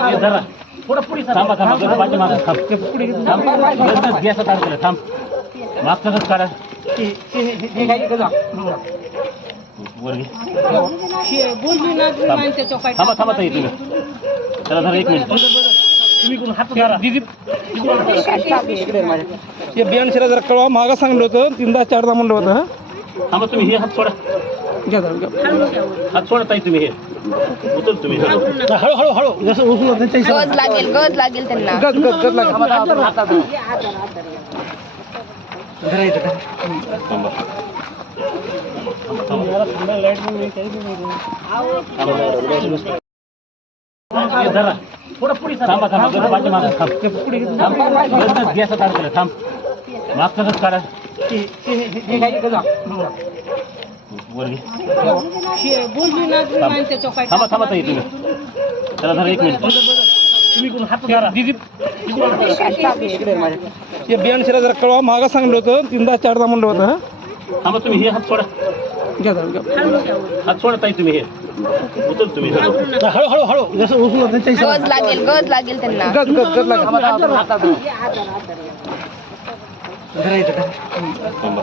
जरा थोडं पुढे थांबा थांबा जरा पाठीमागं थांब ते पुढे थांब गॅस अडकलं थांब मागचं कसं काढा वर घे थांबा थांबा ताई तुम्ही चला जरा 1 मिनिट तुम्ही कोण हात धरा दीदी हे बियाणशीला जरा कळवा मागं सांगितलं होतं 3दा 4दा म्हणलं होतं थांबा तुम्ही हे हात सोडा घ्या जरा हात सोडा ताई तुम्ही हे उचल तुम्ही हळू हळू हळू जसं उचलू गज लागेल त्यांना गज लागेल जरा थोडं पुढे थांबा थांबा जरा पाठीमागं थांब ते पुढे थांब गॅस अडकलं थांब मागचं कसं काढा वर घे थांबा थांबा ताई तुम्ही चला जरा 1 मिनिट तुम्ही कोण हात धरा दीदी हे बियाणशीला जरा कळवा मागं सांगितलं होतं 3दा 4दा म्हणलं होतं थांबा तुम्ही हे हात सोडा घ्या जरा हात सोडा ताई तुम्ही हे उचल तुम्ही हळू हळू हळू जसं उचलू गज लागेल त्यांना गज लागेल थांबा